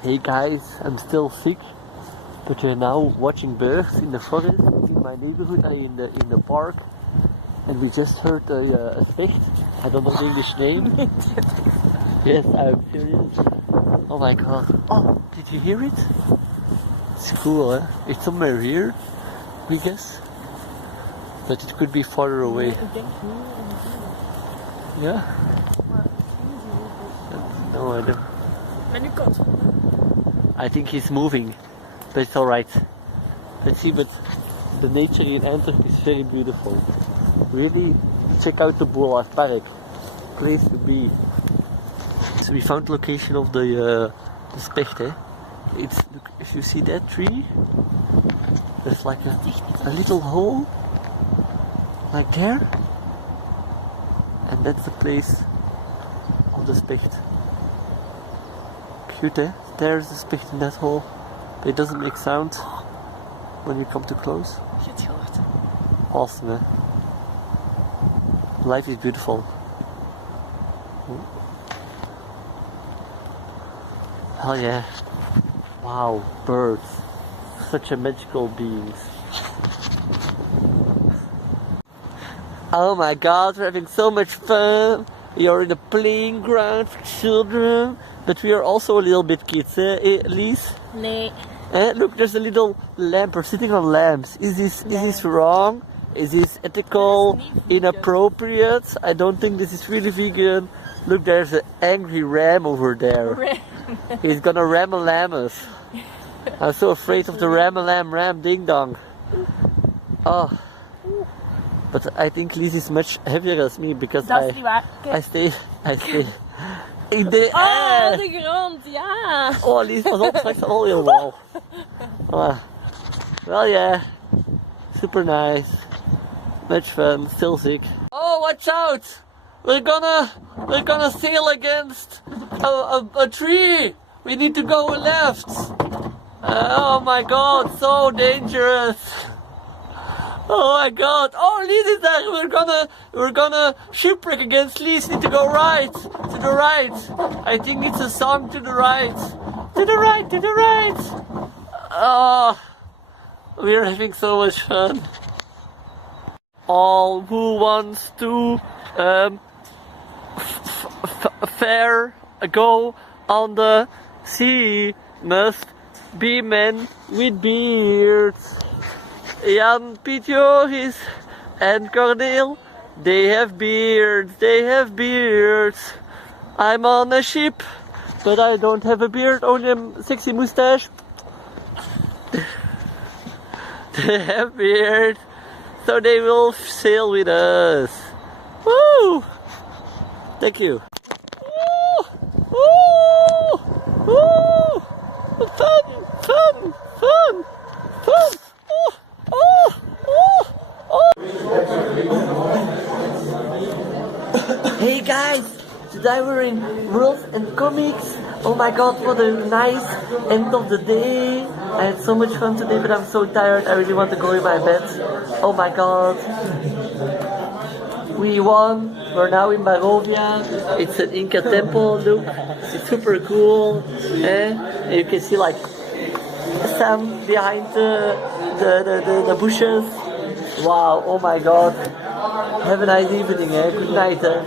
Hey guys, I'm still sick, but we're now watching birds in the forest in my neighborhood, in the park, and we just heard a specht. I don't know the English name. Yes, I'm serious. Oh my god. Oh, did you hear it? It's cool, eh? It's somewhere here, we guess. But it could be farther away. Yeah? No, I don't. I think he's moving, but it's alright. Let's see, but the nature in Antwerp is very beautiful. Really, check out the Boulevard Park. Place to be. So we found the location of the specht, eh? It's, look, if you see that tree, there's like a little hole, like there. And that's the place of the specht. Cute, eh? There's the specht in that hole, but it doesn't make sound when you come too close. Awesome, eh? Life is beautiful. Hell yeah. Wow, birds. Such a magical beings. Oh my god, we're having so much fun. We are in a playing ground for children, but we are also a little bit kids, eh, Lies? Nee. Look, there's a little lamp. We're sitting on lamps. Is this wrong? Is this ethical? Inappropriate? I don't think this is really vegan. Look, there's an angry ram over there. Ram. He's gonna ram-a-lam us. I'm so afraid of the ram-a-lam ram ding dong. Oh. But I think Lies is much heavier as me because I stay in the air. Oh, de grond, ja. Oh, Lies was op straks al helemaal. Well, yeah, super nice, much fun, still sick. Oh, watch out! We're gonna sail against a tree. We need to go left. Oh my god, so dangerous. Oh my god! Oh, Lies is there! We're gonna shipwreck against Lies. Need to go right, to the right. I think it's a song to the right, to the right, to the right. Oh, we're having so much fun. All who wants to fare go on the sea must be men with beards. Jan, Piet, Joris and Corneel, they have beards, they have beards. I'm on a ship, but I don't have a beard, only a sexy moustache. They have beards, so they will sail with us. Woo! Thank you. Woo! Woo! Woo! Fun! Fun! Fun! Fun! Hey guys, today we're in Worlds and Comics. Oh my god, what a nice end of the day. I had so much fun today, but I'm so tired. I really want to go in my bed. Oh my god. We won. We're now in Barovia. It's an Inca temple, look. It's super cool. And you can see like Sam behind the bushes. Wow, oh my god. Have a nice evening, eh? Good night, eh?